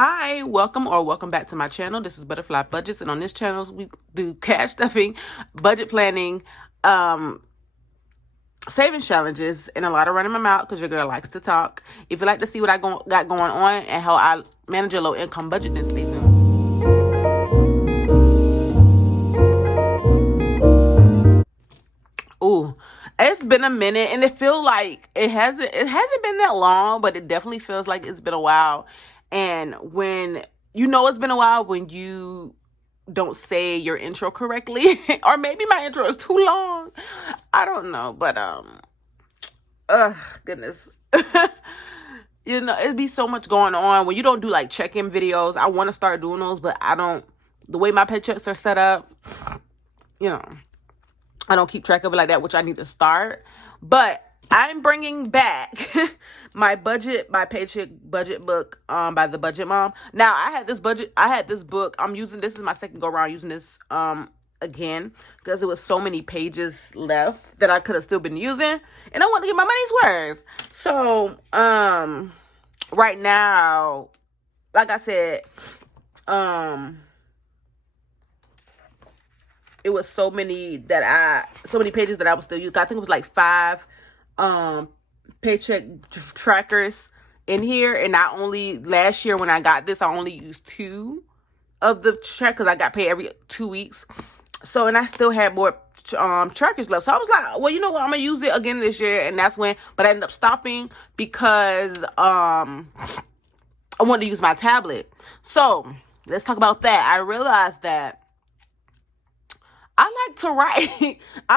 Hi, welcome back to my channel. This is Butterfly Budgets, and on this channel we do cash stuffing, budget planning, savings challenges, and a lot of running my mouth because your girl likes to talk. If you like to see what got going on and how I manage a low income budget, then stay tuned. Ooh, it's been a minute, and it feels like it hasn't been that long, but it definitely feels like it's been a while. And when you know it's been a while, when you don't say your intro correctly, or maybe my intro is too long. I don't know, but goodness. It'd be so much going on when you don't do like check-in videos. I want to start doing those, but I don't. The way my paychecks are set up, you know. I don't keep track of it like that, which I need to start. But I'm bringing back my paycheck budget book by the Budget Mom. Now, I had this book. I'm using this is my second go around using this again because there was so many pages left that I could have still been using, and I want to get my money's worth. So, right now, like I said, it was so many pages that I was still using. I think it was like 5 paycheck trackers in here, and last year when I got this, I only used 2 of the track because I got paid every 2 weeks. So, and I still had more trackers left. So I was like, well, you know what? I'm gonna use it again this year, and but I ended up stopping because I wanted to use my tablet. So let's talk about that. I realized that I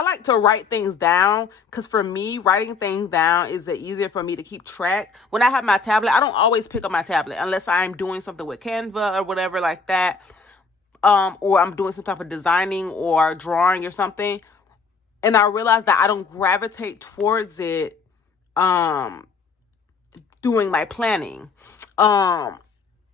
like to write things down because for me, writing things down is easier for me to keep track. When I have my tablet, I don't always pick up my tablet unless I'm doing something with Canva or whatever like that. Or I'm doing some type of designing or drawing or something. And I realize that I don't gravitate towards it doing my planning.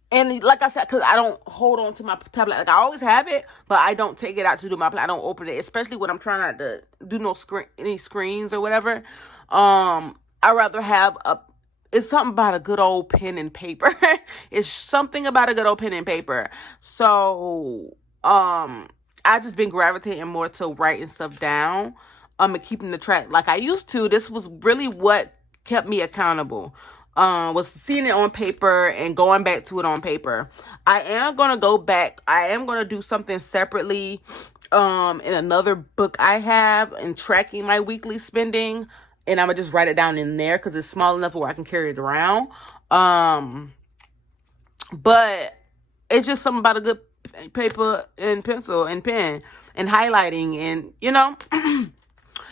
And like I said, because I don't hold on to my tablet. Like I always have it, but I don't take it out to do my plan. I don't open it, especially when I'm trying not to do any screens or whatever. I rather have it's something about a good old pen and paper. It's something about a good old pen and paper. So, I just been gravitating more to writing stuff down, and keeping the track like I used to. This was really what kept me accountable. Was seeing it on paper and going back to it on paper. I am going to go back. I am going to do something separately in another book I have and tracking my weekly spending. And I'm going to just write it down in there because it's small enough where I can carry it around. But it's just something about a good paper and pencil and pen and highlighting and,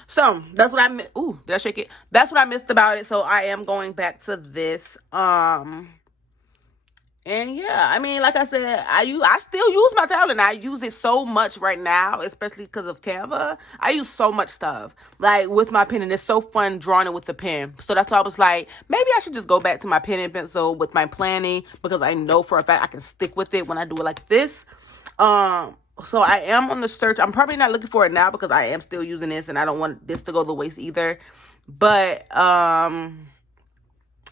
So that's what ooh, did I shake it? That's what I missed about it. So I am going back to this. And yeah, I mean, like I said, I still use my tablet, and I use it so much right now, especially because of Canva. I use so much stuff like with my pen, and it's so fun drawing it with the pen. So that's why I was like, maybe I should just go back to my pen and pencil with my planning because I know for a fact I can stick with it when I do it like this. So I am on the search. I'm probably not looking for it now because I am still using this and I don't want this to go to waste either. But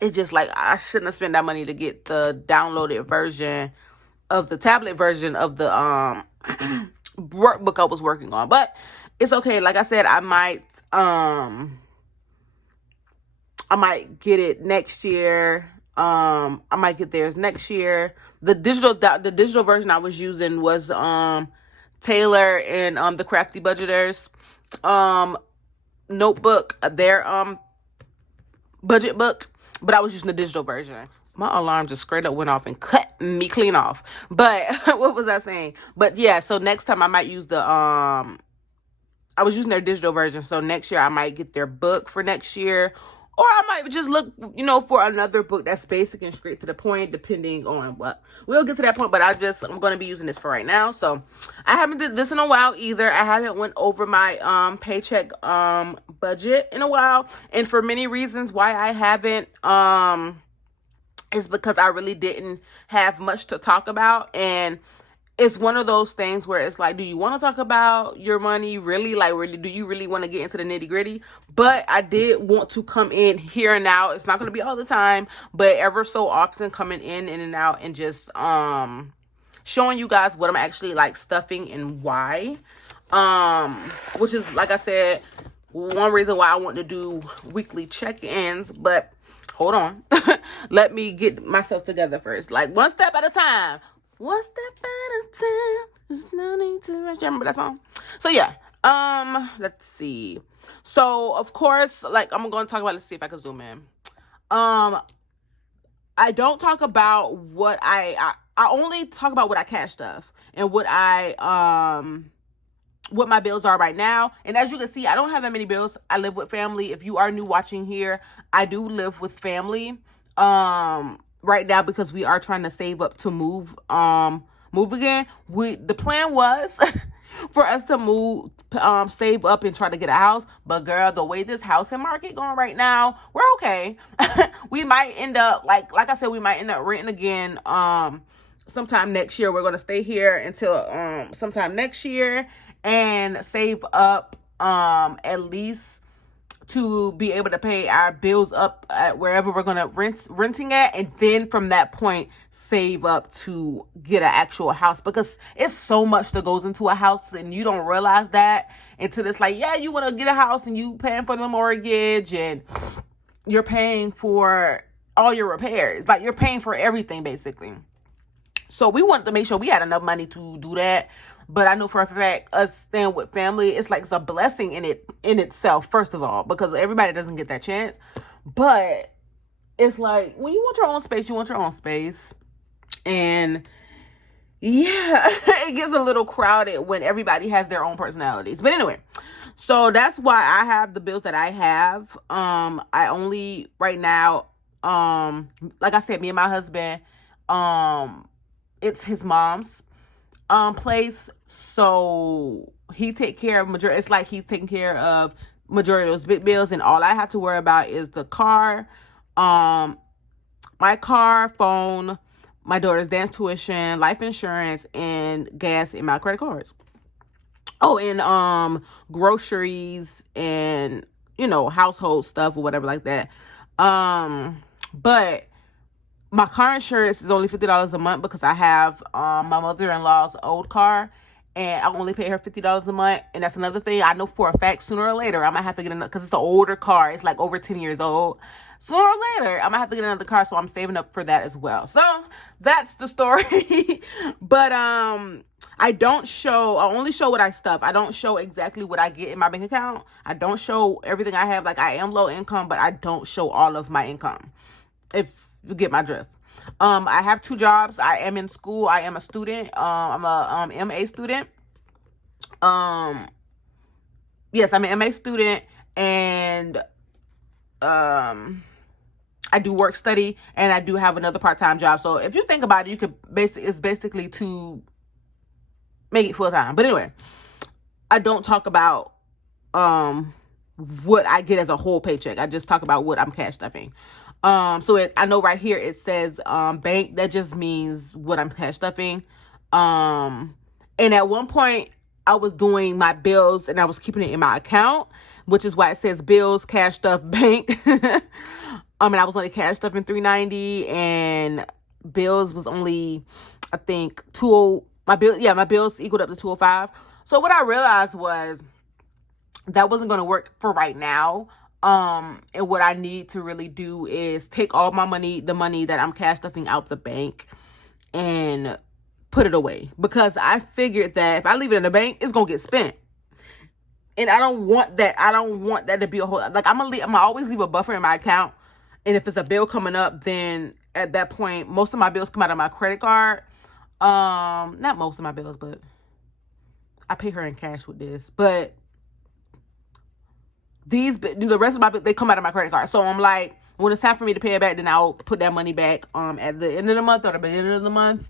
it's just like I shouldn't have spent that money to get the downloaded version of the tablet version of the workbook I was working on. But it's okay. Like I said, I might get it next year. I might get theirs next year. The digital version I was using was Taylor and the Crafty Budgeters notebook, their budget book, but I was using the digital version. My alarm just straight up went off and cut me clean off. But what was I saying? But yeah, so next time I might use I was using their digital version, so next year I might get their book for next year. Or I might just look, for another book that's basic and straight to the point, depending on what. We'll get to that point, but I'm going to be using this for right now. So I haven't did this in a while either. I haven't went over my paycheck budget in a while. And for many reasons why I haven't is because I really didn't have much to talk about. And it's one of those things where it's like, do you want to talk about your money really? Like, really, do you really want to get into the nitty gritty? But I did want to come in here and now. It's not going to be all the time, but ever so often coming in and out and just showing you guys what I'm actually like stuffing and why. Which is, like I said, one reason why I want to do weekly check-ins. But hold on. Let me get myself together first. Like, one step at a time. One step at a time. There's no need to rush. Remember that song? So yeah. Let's see. So of course, like, I'm gonna talk about, let's see if I can zoom in. I don't talk about what I only talk about what I cash stuff and what what my bills are right now. And as you can see, I don't have that many bills. I live with family. If you are new watching here, I do live with family right now because we are trying to save up to move again. The plan was for us to move, save up and try to get a house. But girl, the way this housing market going right now, we're okay. We might end up, like I said, we might end up renting again sometime next year. We're going to stay here until sometime next year and save up at least to be able to pay our bills up at wherever we're going to renting at. And then from that point, save up to get an actual house, because it's so much that goes into a house and you don't realize that until it's like, yeah, you want to get a house and you paying for the mortgage and you're paying for all your repairs. Like, you're paying for everything basically. So we wanted to make sure we had enough money to do that. But I know for a fact, us staying with family, it's like, it's a blessing in itself, first of all, because everybody doesn't get that chance. But it's like, when you want your own space, you want your own space. And yeah, it gets a little crowded when everybody has their own personalities. But anyway, so that's why I have the bills that I have. I only right now, like I said, me and my husband, it's his mom's place, so he take care of majority. It's like he's taking care of majority of those big bills, and all I have to worry about is the car, my car, phone, my daughter's dance tuition, life insurance, and gas in my credit cards. Oh, and groceries and, you know, household stuff or whatever like that. But my car insurance is only $50 a month because I have my mother-in-law's old car, and I only pay her $50 a month. And that's another thing. I know for a fact, sooner or later, I might have to get another, because it's an older car. It's like over 10 years old. Sooner or later, I might have to get another car, so I'm saving up for that as well. So that's the story. But I only show what I stuff. I don't show exactly what I get in my bank account. I don't show everything I have. Like, I am low income, but I don't show all of my income, if you get my drift. I have 2 jobs. I am in school. I am a student. I'm a MA student. Yes, I'm an MA student, and I do work study, and I do have another part-time job. So if you think about it, you could it's basically to make it full-time. But anyway, I don't talk about what I get as a whole paycheck. I just talk about what I'm cash stuffing. So I know right here it says bank. That just means what I'm cash stuffing. And at one point I was doing my bills and I was keeping it in my account, which is why it says bills, cash stuff, bank. And I was only cash stuffing $390, and bills was only, I think, my bills equaled up to $205. So what I realized was that wasn't going to work for right now. And what I need to really do is take all my money, the money that I'm cash stuffing out the bank, and put it away, because I figured that if I leave it in the bank, it's going to get spent. And I don't want that. I don't want that to be a whole, like, I'm going to always leave a buffer in my account. And if it's a bill coming up, then at that point, most of my bills come out of my credit card. Not most of my bills, but I pay her in cash with this. But the rest of my bills, they come out of my credit card. So I'm like, when it's time for me to pay it back, then I'll put that money back at the end of the month or the beginning of the month.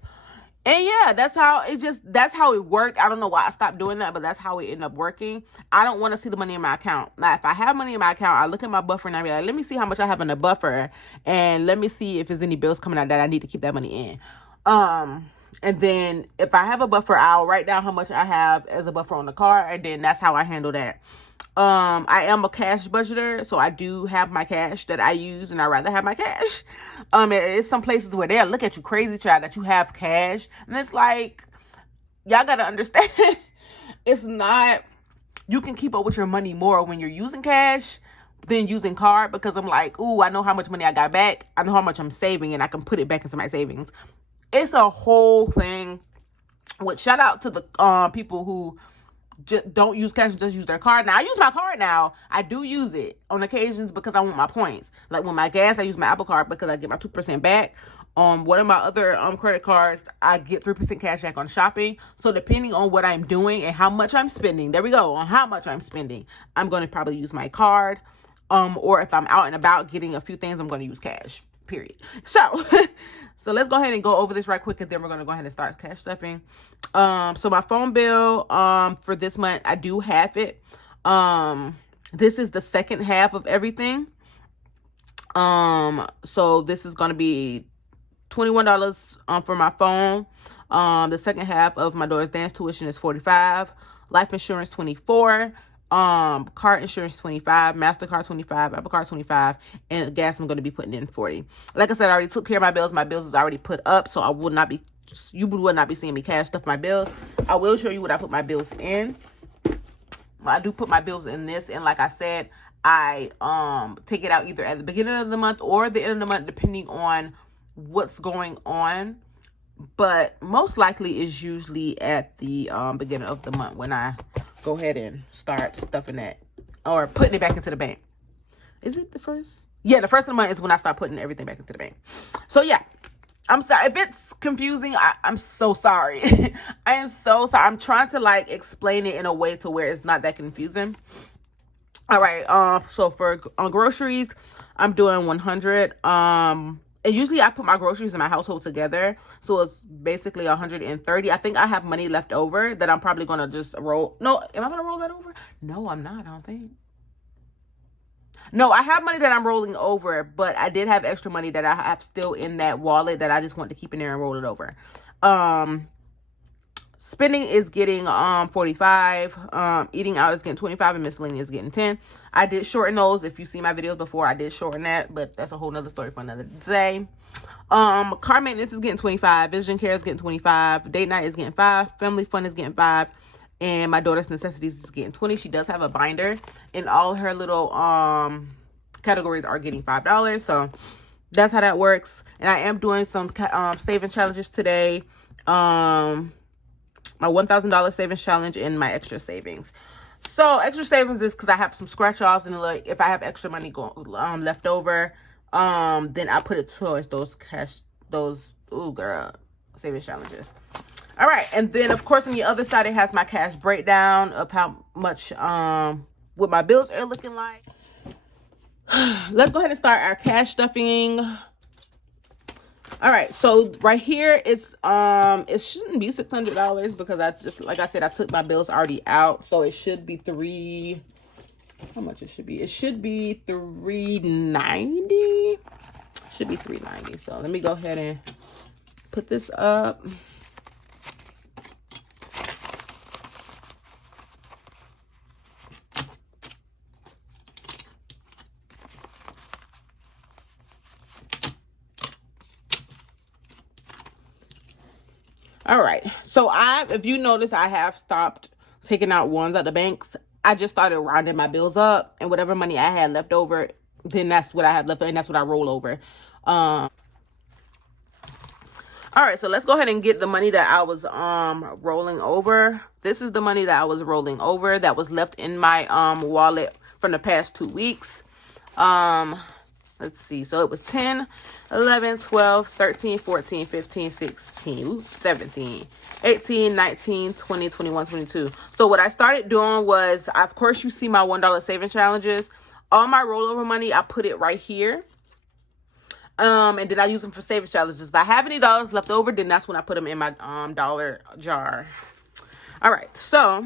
And yeah, that's how it worked. I don't know why I stopped doing that, but that's how it ended up working. I don't want to see the money in my account. Now, if I have money in my account, I look at my buffer and I be like, let me see how much I have in the buffer, and let me see if there's any bills coming out that I need to keep that money in. And then if I have a buffer, I'll write down how much I have as a buffer on the card, and then that's how I handle that. I am a cash budgeter, so I do have my cash that I use, and I rather have my cash. It's some places where they'll look at you crazy, child, that you have cash, and it's like, y'all gotta understand, it's not, you can keep up with your money more when you're using cash than using card, because I'm like, ooh, I know how much money I got back, I know how much I'm saving, and I can put it back into my savings. It's a whole thing. Which, shout out to the people who just don't use cash, just use their card. Now I use my card now. I do use it on occasions because I want my points. Like when my gas, I use my Apple Card because I get my 2% back. One of my other credit cards, I get 3% cash back on shopping. So depending on what I'm doing and how much I'm spending, there we go, on how much I'm spending, I'm going to probably use my card. Or if I'm out and about getting a few things, I'm going to use cash, period. So so let's go ahead and go over this right quick, and then we're going to go ahead and start cash stuffing. So my phone bill for this month, I do have it. This is the second half of everything. So this is going to be $21 for my phone. The second half of my daughter's dance tuition is $45. Life insurance $24. Car insurance $25, MasterCard $25, Apple Card $25, and gas I'm going to be putting in $40. Like I said, I already took care of my bills. My bills is already put up, so you would not be seeing me cash stuff my bills. I will show you what I put my bills in. I do put my bills in this, and like I said, I take it out either at the beginning of the month or the end of the month, depending on what's going on. But most likely is usually at the beginning of the month when I go ahead and start stuffing that or putting it back into the bank. Is it the first? Yeah, the first of the month is when I start putting everything back into the bank. So yeah, I'm sorry if it's confusing. I'm so sorry. I am so sorry. I'm trying to like explain it in a way to where it's not that confusing. All right. So for groceries, I'm doing 100. And usually I put my groceries in my household together. So it's basically 130. I think I have money left over that I'm probably going to just roll. No, am I going to roll that over? No, I'm not, I don't think. No, I have money that I'm rolling over, but I did have extra money that I have still in that wallet that I just want to keep in there and roll it over. Spending is getting 45. Eating out is getting 25, and miscellaneous is getting 10. I did shorten those. If you see my videos before, I did shorten that, but that's a whole nother story for another day. Car maintenance is getting 25. Vision care is getting 25. Date night is getting 5. Family fun is getting 5. And my daughter's necessities is getting 20. She does have a binder, and all her little categories are getting $5. So that's how that works. And I am doing some savings challenges today. My $1,000 savings challenge and my extra savings. So extra savings is because I have some scratch offs, and like if I have extra money left over, then I put it towards those savings challenges. All right, and then of course on the other side it has my cash breakdown of how much what my bills are looking like. Let's go ahead and start our cash stuffing. All right, so right here it's it shouldn't be $600 because I just, like I said, I took my bills already out, so it should be how much it should be? It should be $390. Should be $390. So let me go ahead and put this up. All right, so if you notice, I have stopped taking out ones at the banks. I just started rounding my bills up, and whatever money I had left over, then that's what I have left, and that's what I roll over. All right, so let's go ahead and get the money that I was rolling over. This is the money that I was rolling over that was left in my wallet from the past 2 weeks. Let's see. So it was 10, 11, 12, 13, 14, 15, 16, 17, 18, 19, 20, 21, 22. So what I started doing was, of course, you see my $1 saving challenges. All my rollover money, I put it right here. And then I use them for saving challenges. If I have any dollars left over, then that's when I put them in my dollar jar. All right. So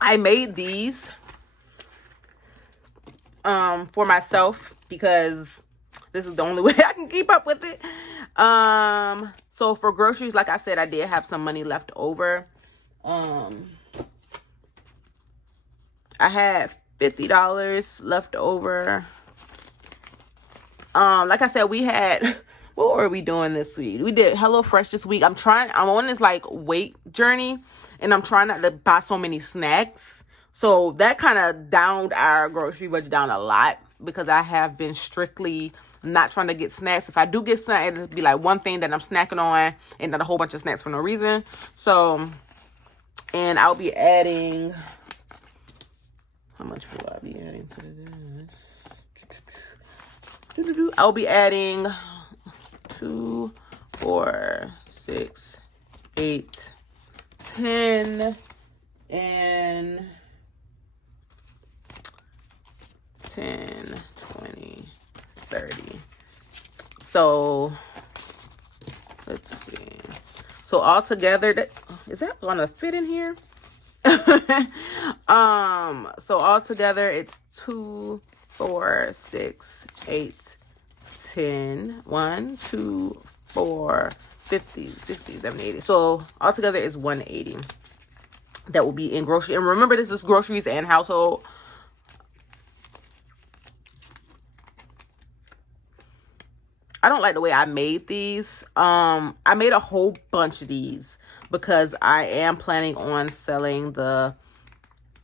I made these for myself because this is the only way I can keep up with it. So for groceries, like I said, I did have some money left over. I had $50 left over. Like I said, we had, what were we doing this week? We did HelloFresh this week. I'm on this like weight journey, and I'm trying not to buy so many snacks. So that kind of downed our grocery budget down a lot, because I have been strictly not trying to get snacks. If I do get snacks, it'll be like one thing that I'm snacking on and not a whole bunch of snacks for no reason. So, and I'll be adding, how much will I be adding to this? I'll be adding 2, 4, 6, 8, 10, and 10, 20, 30. So let's see. So all together, that is that gonna fit in here? So all together it's 2, 4, 6, 8, 10, 1, 2, 4, 50, 60, 70, 80. So all together is 180. That will be in grocery. And remember, this is groceries and household. I don't like the way I made these. I made a whole bunch of these because I am planning on selling the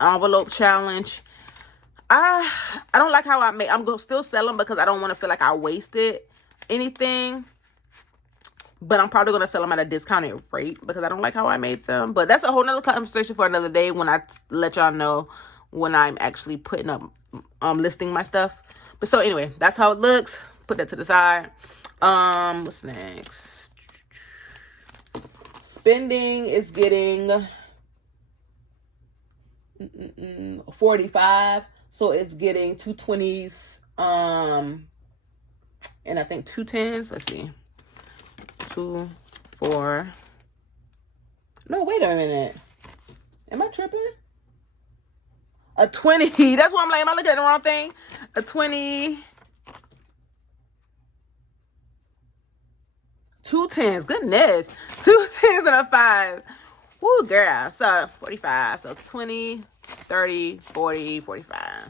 envelope challenge. I don't like how I made. I'm gonna still sell them because I don't want to feel like I wasted anything. But I'm probably gonna sell them at a discounted rate because I don't like how I made them. But that's a whole nother conversation for another day, when I let y'all know when I'm actually putting up, listing my stuff. But so anyway, that's how it looks. Put that to the side. What's next? Spending is getting 45. So it's getting 220s, and I think 210s. Let's see. 2, 4. No, wait a minute. Am I tripping? A 20. That's why I'm like, am I looking at the wrong thing? A 20. 2 10s. Goodness. 2 10s and a 5. Woo, girl. So 45. So 20, 30, 40, 45.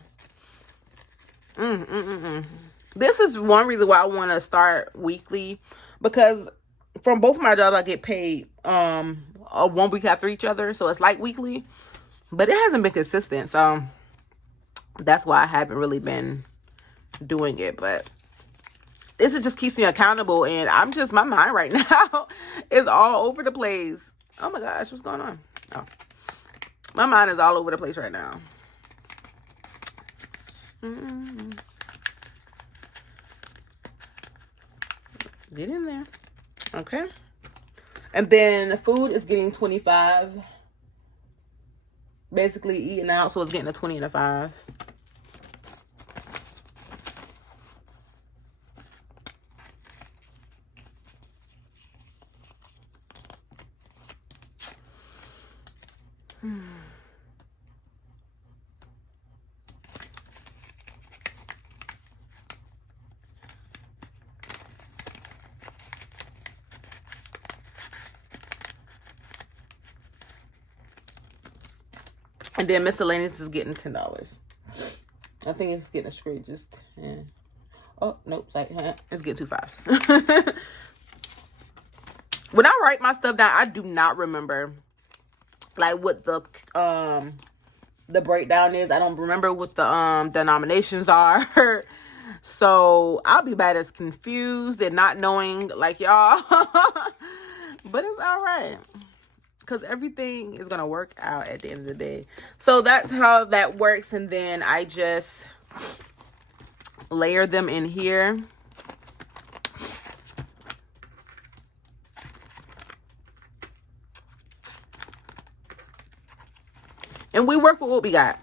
This is one reason why I want to start weekly, because from both of my jobs I get paid 1 week after each other, so it's like weekly, but it hasn't been consistent, so that's why I haven't really been doing it. But this just keeps me accountable, and I'm just, my mind right now is all over the place. Oh my gosh, what's going on? Oh, my mind is all over the place right now. Get in there. Okay. And then food is getting 25. Basically eating out, so it's getting a 20 and a 5. And then miscellaneous is getting $10. I think it's getting a straight just. Oh, nope. It's getting 2 5s. When I write my stuff down, I do not remember like what the breakdown is. I don't remember what the denominations are. So I'll be bad as confused and not knowing like y'all. But it's all right, because everything is going to work out at the end of the day. So that's how that works. And then I just layer them in here. And we work with what we got.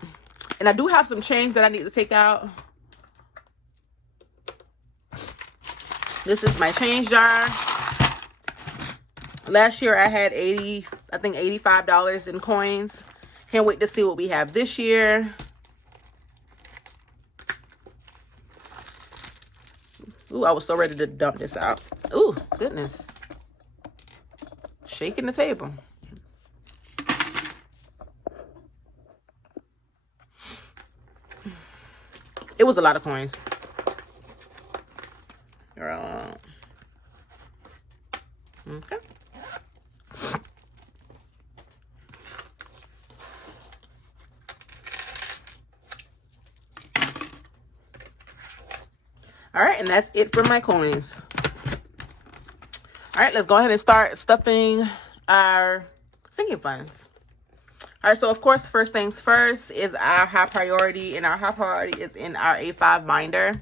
And I do have some change that I need to take out. This is my change jar. Last year I had $85 in coins. Can't wait to see what we have this year. Ooh, I was so ready to dump this out. Ooh, goodness. Shaking the table. It was a lot of coins. Okay. All right, and that's it for my coins. All right, let's go ahead and start stuffing our sinking funds. All right, so of course, first things first is our high priority, and our high priority is in our A5 binder.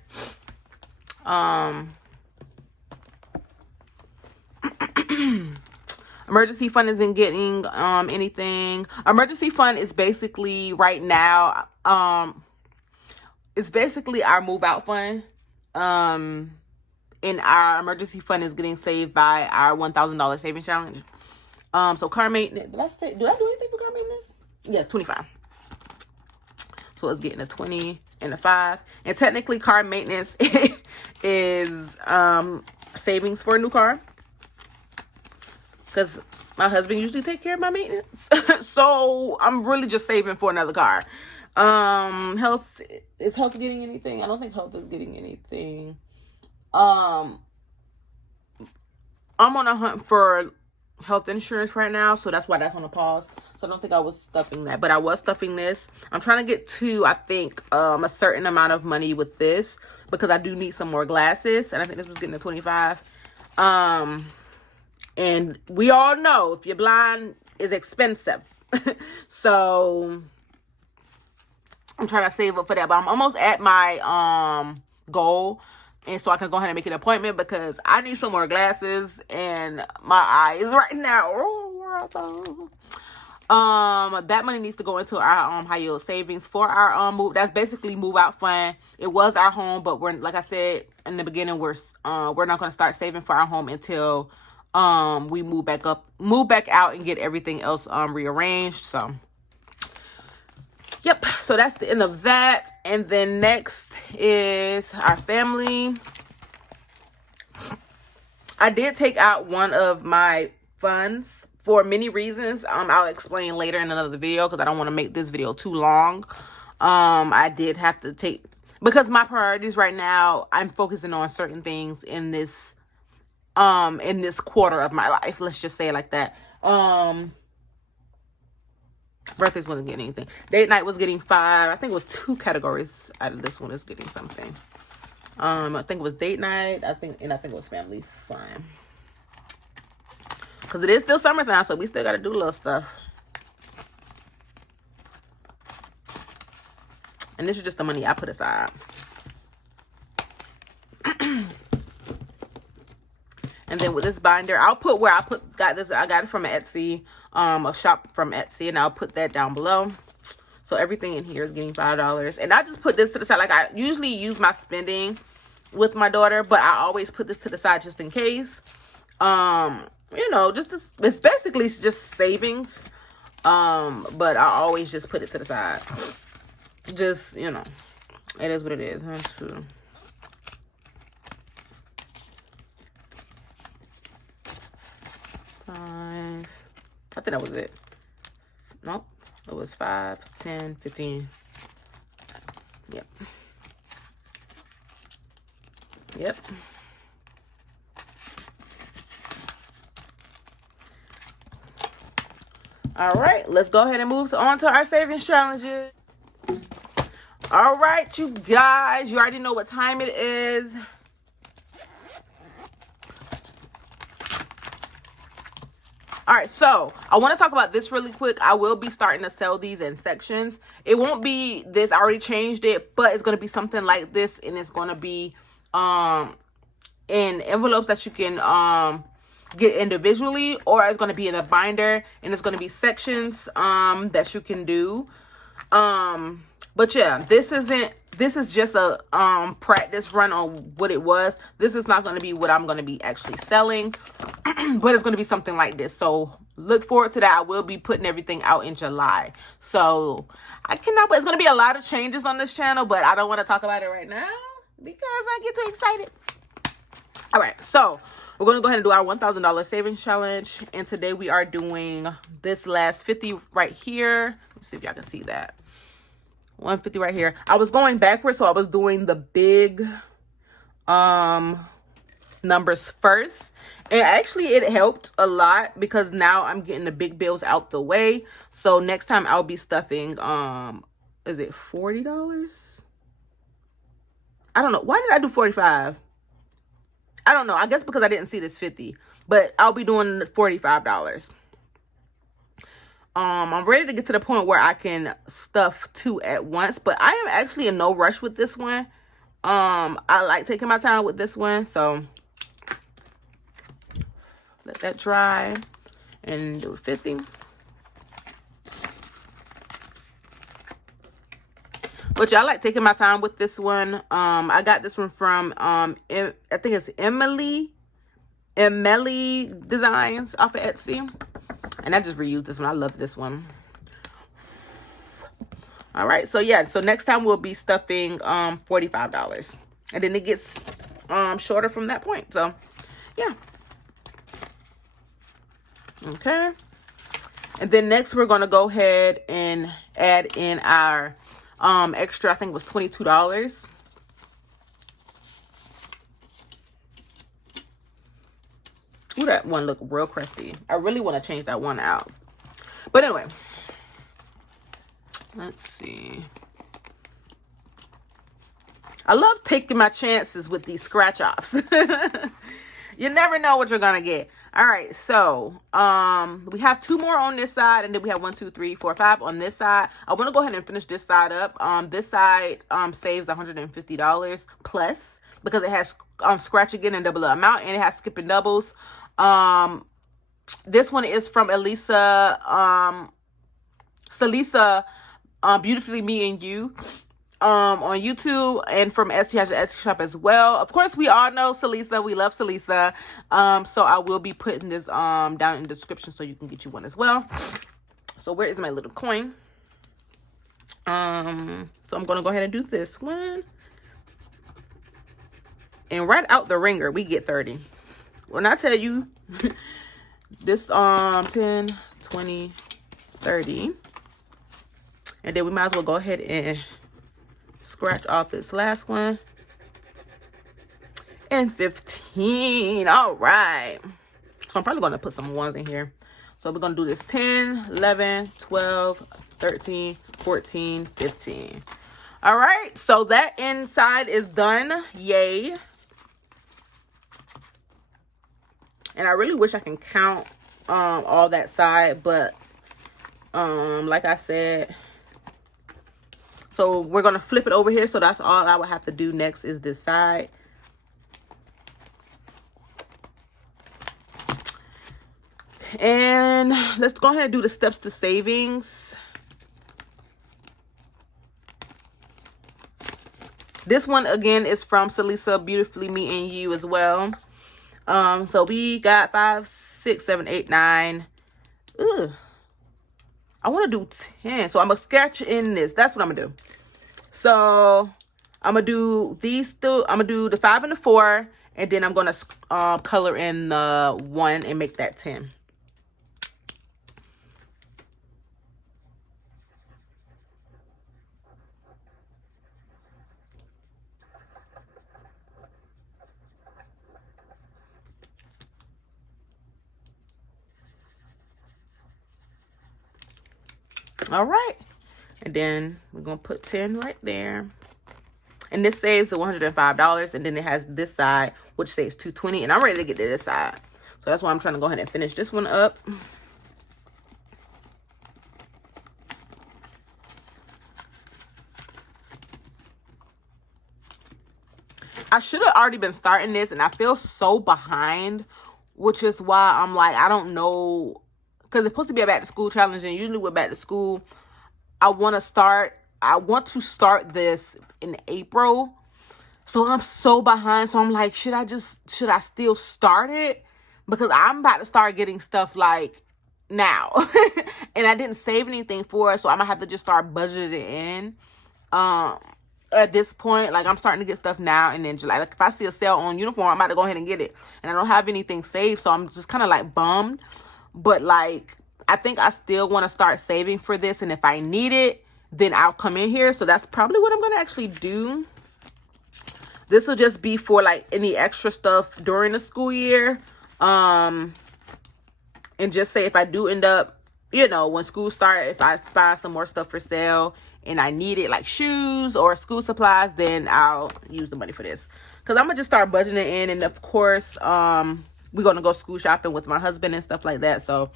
Emergency fund isn't getting anything. Emergency fund is basically right now, it's basically our move out fund. And our emergency fund is getting saved by our $1,000 savings challenge. So car maintenance, did I do anything for car maintenance? Yeah, 25. So it's getting a 20 and a 5. And technically car maintenance is savings for a new car, because my husband usually take care of my maintenance. So I'm really just saving for another car. Health, is health getting anything? I don't think health is getting anything. I'm on a hunt for health insurance right now, so that's why that's on a pause. So I don't think I was stuffing that, but I was stuffing this. I'm trying to get to, I think, a certain amount of money with this, because I do need some more glasses, and I think this was getting a 25. And we all know if you're blind, it's expensive. So I'm trying to save up for that, but I'm almost at my goal, and so I can go ahead and make an appointment, because I need some more glasses, and my eyes right now. That money needs to go into our high yield savings for our move. That's basically move out fund. It was our home, but we're, like I said in the beginning, we're not going to start saving for our home until we move back out and get everything else rearranged. So yep, so that's the end of that. And then next is our family. I did take out one of my funds for many reasons. I'll explain later in another video, because I don't want to make this video too long. I did have to take, because my priorities right now, I'm focusing on certain things in this quarter of my life. Let's just say it like that. Birthdays wasn't getting anything. Date night was getting 5. I think it was 2 categories out of this one is getting something. I think it was date night. I think it was family fun. Because it is still summertime, so we still got to do little stuff. And this is just the money I put aside. And then with this binder, I'll put where I got this. I got it from Etsy, a shop from Etsy, and I'll put that down below. So everything in here is getting $5. And I just put this to the side. Like, I usually use my spending with my daughter, but I always put this to the side just in case. You know, it's basically just savings. But I always just put it to the side. Just, you know, it is what it is. That's true. I think that was it. Nope. It was 5, 10, 15. Yep. Yep. All right. Let's go ahead and move on to our savings challenges. All right, you guys. You already know what time it is. All right, so I want to talk about this really quick. I will be starting to sell these in sections. It won't be this. I already changed it, but it's going to be something like this, and it's going to be in envelopes that you can get individually, or it's going to be in a binder, and it's going to be sections that you can do. But yeah, this is just a practice run on what it was. This is not going to be what I'm going to be actually selling, but it's going to be something like this. So look forward to that. I will be putting everything out in July. So I cannot, but it's going to be a lot of changes on this channel, but I don't want to talk about it right now because I get too excited. All right, so we're going to go ahead and do our $1,000 savings challenge. And today we are doing this last 50 right here. Let's see if y'all can see that. 150 right here. I was going backwards, so I was doing the big numbers first. And actually it helped a lot because now I'm getting the big bills out the way. So next time I'll be stuffing, is it $40? I don't know. Why did I do 45? I don't know. I guess because I didn't see this 50, but I'll be doing $45. I'm ready to get to the point where I can stuff 2 at once, but I am actually in no rush with this one. I like taking my time with this one, so let that dry and do 50. But yeah, I like taking my time with this one. I got this one from I think it's Emily Designs off of Etsy. And I just reused this one. I love this one. All right, so yeah, so next time we'll be stuffing $45. And then it gets shorter from that point. So yeah. Okay. And then next we're gonna go ahead and add in our extra, I think it was $22. Ooh, that one look real crusty. I really want to change that one out. But anyway, let's see. I love taking my chances with these scratch offs. You never know what you're gonna get. All right, so we have 2 more on this side, and then we have 1, 2, 3, 4, 5 on this side. I want to go ahead and finish this side up. This side saves $150 plus because it has scratch again and double the amount, and it has skip and doubles. This one is from Salisa, Beautifully Me and You. On YouTube, and from Etsy, has an Etsy shop as well. Of course, we all know Salisa. We love Salisa. So I will be putting this down in the description so you can get you one as well. So where is my little coin? So I'm gonna go ahead and do this one. And right out the ringer, we get 30. When I tell you this 10, 20, 30. And then we might as well go ahead and scratch off this last one. And 15. All right. So I'm probably going to put some ones in here. So we're going to do this 10, 11, 12, 13, 14, 15. All right. So that inside is done. Yay. And I really wish I can count all that side. But like I said, so we're going to flip it over here. So that's all I would have to do next is this side. And let's go ahead and do the steps to savings. This one, again, is from Salisa, Beautifully Me and You as well. So we got 5, 6, 7, 8, 9. Ugh. I want to do 10. So I'm going to sketch in this. That's what I'm going to do. So I'm going to do these two. I'm going to do the 5 and the 4. And then I'm going to color in the 1 and make that 10. All right. And then we're going to put 10 right there. And this saves the $105. And then it has this side, which saves $220. And I'm ready to get to this side. So that's why I'm trying to go ahead and finish this one up. I should have already been starting this. And I feel so behind, which is why I'm like, I don't know. Because it's supposed to be a back to school challenge, and usually with back to school, I want to start this in April. So I'm so behind. So I'm like, should I still start it? Because I'm about to start getting stuff like now. And I didn't save anything for it, so I'm gonna have to just start budgeting in. at this point. Like, I'm starting to get stuff now and then July. Like, if I see a sale on uniform, I'm about to go ahead and get it. And I don't have anything saved, so I'm just kind of like bummed. But like, I think I still want to start saving for this, and if I need it, then I'll come in here. So that's probably what I'm going to actually do. This will just be for like any extra stuff during the school year. And just say if I do end up, you know, when school starts, if I find some more stuff for sale and I need it, like shoes or school supplies, then I'll use the money for this. Because I'm going to just start budgeting it in. And of course, we're going to go school shopping with my husband and stuff like that. So,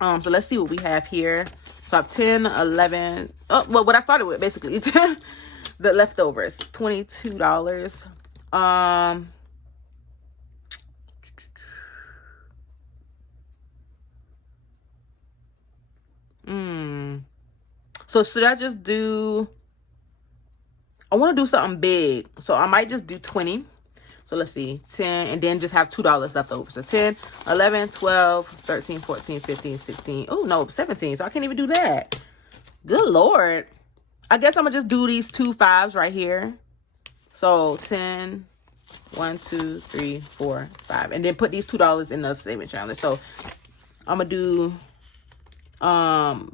so let's see what we have here. So I have 10, 11. Oh, well, what I started with, basically. The leftovers, $22. So should I just do, I want to do something big. So I might just do 20. So let's see, 10, and then just have $2 left over. So 10, 11, 12, 13, 14, 15, 16. Oh, no, 17. So I can't even do that. Good Lord. I guess I'm going to just do these 2 5s right here. So 10, 1, 2, 3, 4, 5. And then put these $2 in the savings challenge. So I'm going to do,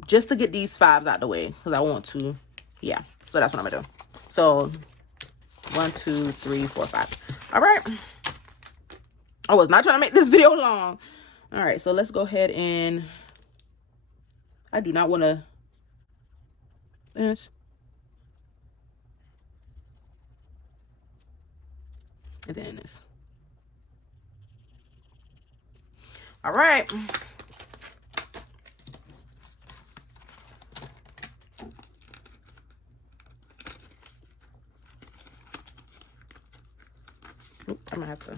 just to get these 5s out the way. Because I want to, yeah. So that's what I'm going to do. So 1, 2, 3, 4, 5. All right. I was not trying to make this video long. All right. So let's go ahead and, I do not want to finish. And then this. All right. Oop, I'm gonna have to.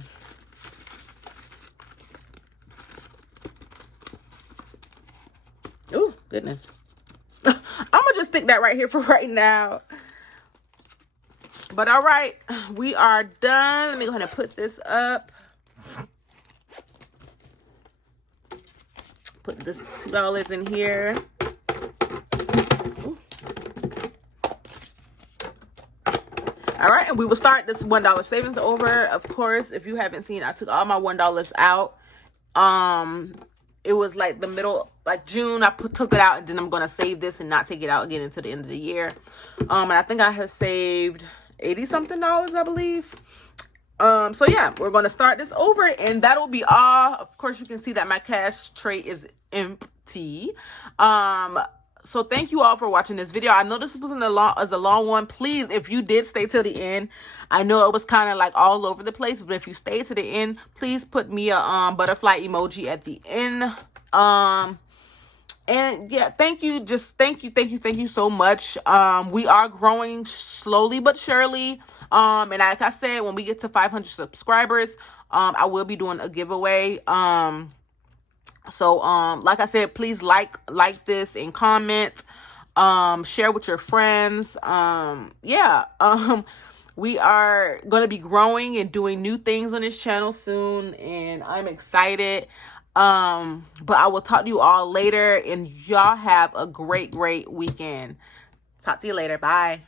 Oh, goodness. I'm gonna just stick that right here for right now. But all right, we are done. Let me go ahead and put this up. Put this $2 in here. Ooh. All right, and we will start this $1 savings over. Of course, if you haven't seen, I took all my $1 out. It was like the middle, like June, I took it out, and then I'm going to save this and not take it out again until the end of the year. And I think I have saved 80 something dollars, I believe. So yeah, we're going to start this over, and that'll be all. Of course, you can see that my cash tray is empty. So thank you all for watching this video. I know this wasn't a long one. Please, if you did stay till the end, I know it was kind of like all over the place, but if you stay to the end, please put me a butterfly emoji at the end. And yeah, thank you. Just thank you so much. We are growing slowly but surely. And like I said, when we get to 500 subscribers, I will be doing a giveaway. So like I said, please like this and comment, share with your friends. We are going to be growing and doing new things on this channel soon, and I'm excited. But I will talk to you all later, and y'all have a great weekend. Talk to you later. Bye.